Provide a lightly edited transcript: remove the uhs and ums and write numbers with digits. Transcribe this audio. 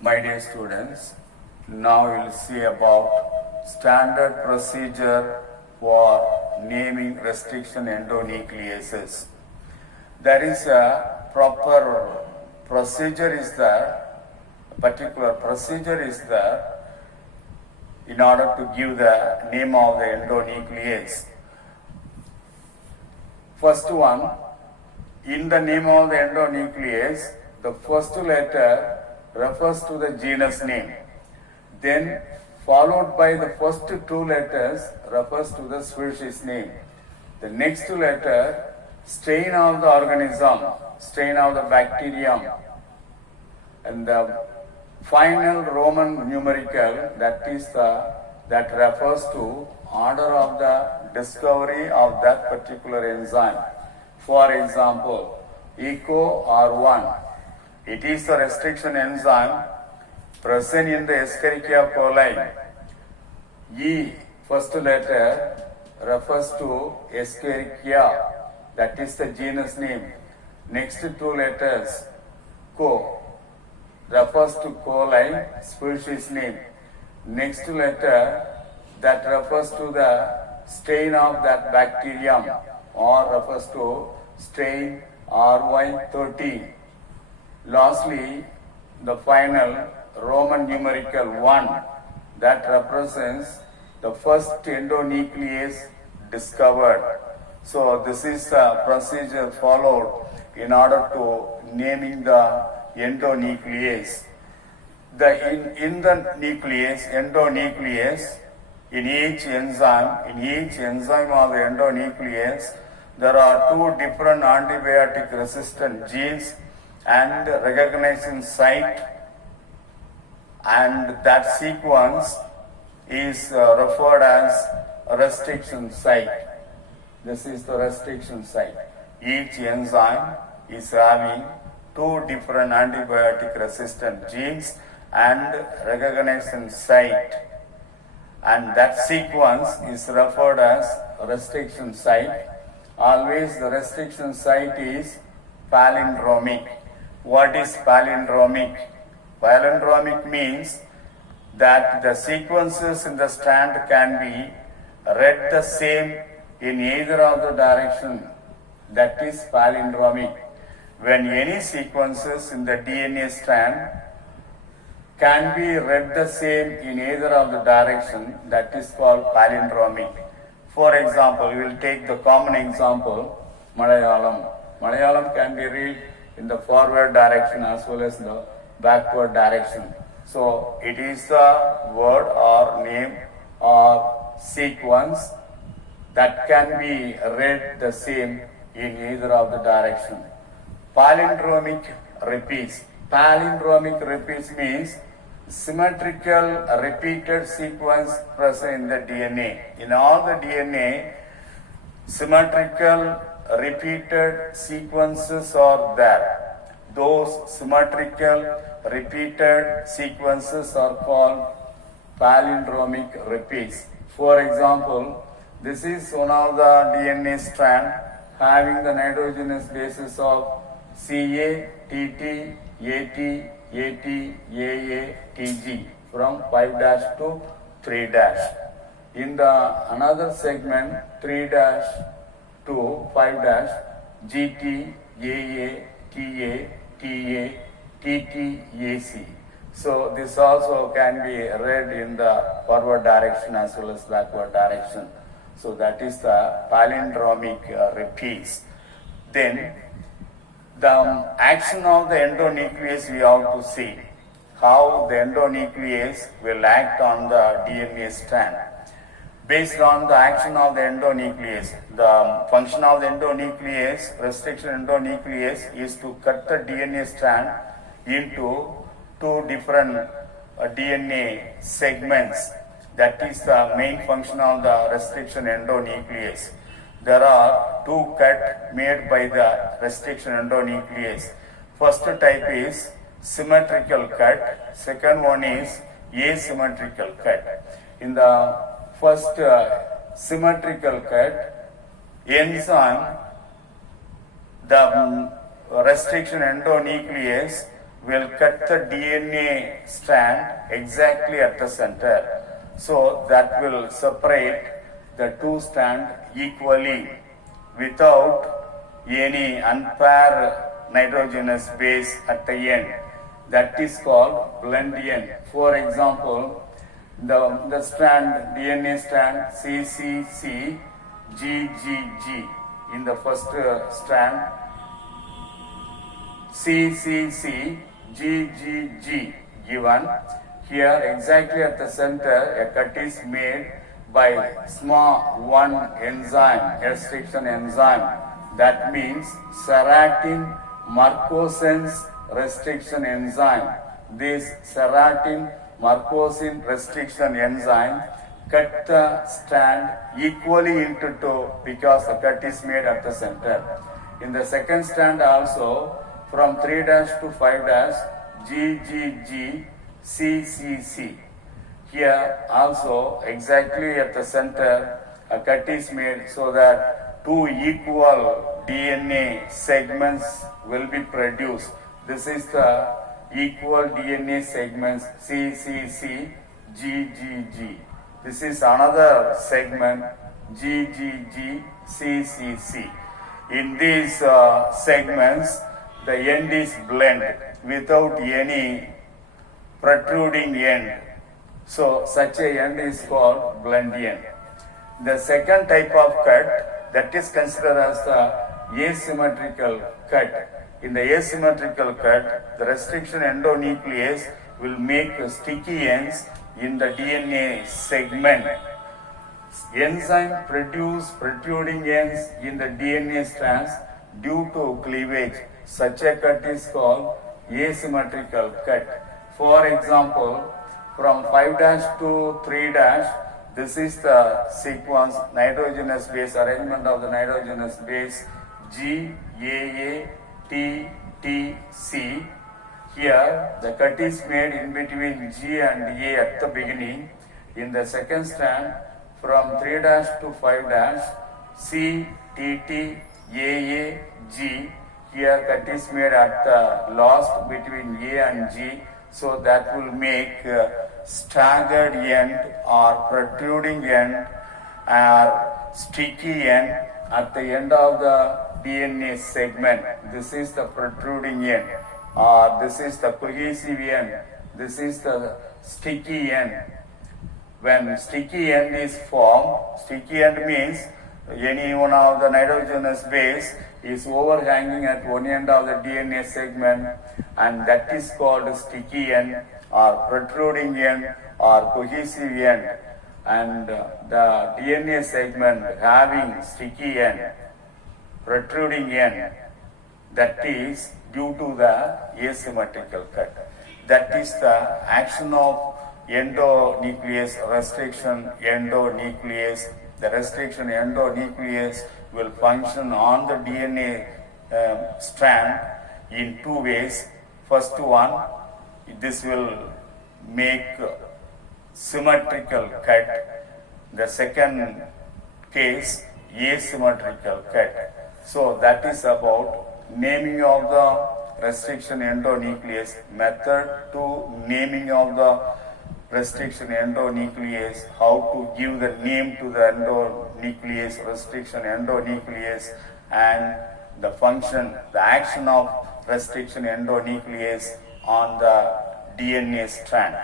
My dear students, now we will see about standard procedure for naming restriction endonucleases. There is a proper procedure is there, a particular procedure is there in order to give the name of the endonuclease. First one, in the name of the endonuclease, the first letter refers to the genus name. Then followed by the first two letters refers to the species name. The next letter, strain of the organism, strain of the bacterium. And the final Roman numerical, that refers to order of the discovery of that particular enzyme. For example, ECO R1, it is the restriction enzyme present in the Escherichia coli. E, first letter, refers to Escherichia, that is the genus name. Next two letters, Co, refers to coli, species name. Next letter, that refers to the strain of that bacterium, or refers to strain RY13. Lastly, the final Roman numerical 1, that represents the first endonuclease discovered. So this is the procedure followed in order to naming the endonuclease. In the nuclease, endonuclease, in each enzyme of the endonuclease, there are two different antibiotic resistant genes and recognizing site, and that sequence is referred as restriction site. This is the restriction site. Each enzyme is having two different antibiotic resistant genes and recognition site, and that sequence is referred as restriction site. Always the restriction site is palindromic. What is palindromic? Palindromic means that the sequences in the strand can be read the same in either of the direction. That is palindromic. When any sequences in the DNA strand can be read the same in either of the direction, that is called palindromic. For example, we will take the common example, Malayalam. Malayalam can be read in the forward direction as well as the backward direction. So it is the word or name or sequence that can be read the same in either of the direction. Palindromic repeats. Palindromic repeats means symmetrical repeated sequence present in the DNA. In all the DNA, symmetrical repeated sequences are there. Those symmetrical repeated sequences are called palindromic repeats. For example, this is one of the DNA strand having the nitrogenous bases of Ca, Tt, At, At, Aa, Tg from 5' to 3'. In the another segment 3' to 5', Gt, Aa, Ta, Ta, Tt, Ac. So this also can be read in the forward direction as well as backward direction. So that is the palindromic repeats. Then the action of the endonuclease we have to see how the endonuclease will act on the DNA strand. Based on the action of the endonuclease, the function of the endonuclease, restriction endonuclease, is to cut the DNA strand into two different DNA segments. That is the main function of the restriction endonuclease. There are two cuts made by the restriction endonuclease. First type is symmetrical cut. Second one is asymmetrical cut. In the first symmetrical cut, enzyme, the restriction endonuclease will cut the DNA strand exactly at the center. So that will separate the two strands equally without any unpaired nitrogenous base at the end. That is called blend end. For example, the strand, DNA strand CCC GGG in the first strand, CCC GGG given. Here exactly at the center a cut is made by SMA1 enzyme, restriction enzyme. That means Serratin Marcosens restriction enzyme. This Serratin Marcosin restriction enzyme cut the strand equally into two because the cut is made at the center. In the second strand also, from 3' to 5' GGG CCC. Here also exactly at the center a cut is made so that two equal DNA segments will be produced. This is the equal DNA segments CCC GGG. This is another segment GGG CCC. In these segments the end is blend without any protruding end. So such a end is called blend end. The second type of cut, that is considered as the asymmetrical cut. In the asymmetrical cut, the restriction endonuclease will make sticky ends in the DNA segment. Enzyme produce protruding ends in the DNA strands due to cleavage. Such a cut is called asymmetrical cut. For example, from 5' to 3', this is the sequence nitrogenous base, arrangement of the nitrogenous base GAA TTC. Here the cut is made in between G and A at the beginning. In the second strand, from 3' to 5' CTTAAG. Here cut is made at the last between A and G, so that will make staggered end or protruding end or sticky end at the end of the DNA segment. This is the protruding end, or this is the cohesive end, this is the sticky end. When sticky end is formed, sticky end means any one of the nitrogenous base is overhanging at one end of the DNA segment, and that is called sticky end or protruding end or cohesive end. And the DNA segment having sticky end, protruding end, that is due to the asymmetrical cut. That is the action of endonuclease restriction endonuclease. The restriction endonuclease will function on the DNA strand in two ways. First one, this will make symmetrical cut. The second case, asymmetrical cut. So that is about naming of the restriction endonuclease, method to naming of the restriction endonuclease, how to give the name to the endonuclease, restriction endonuclease, and the function, the action of restriction endonuclease on the DNA strand.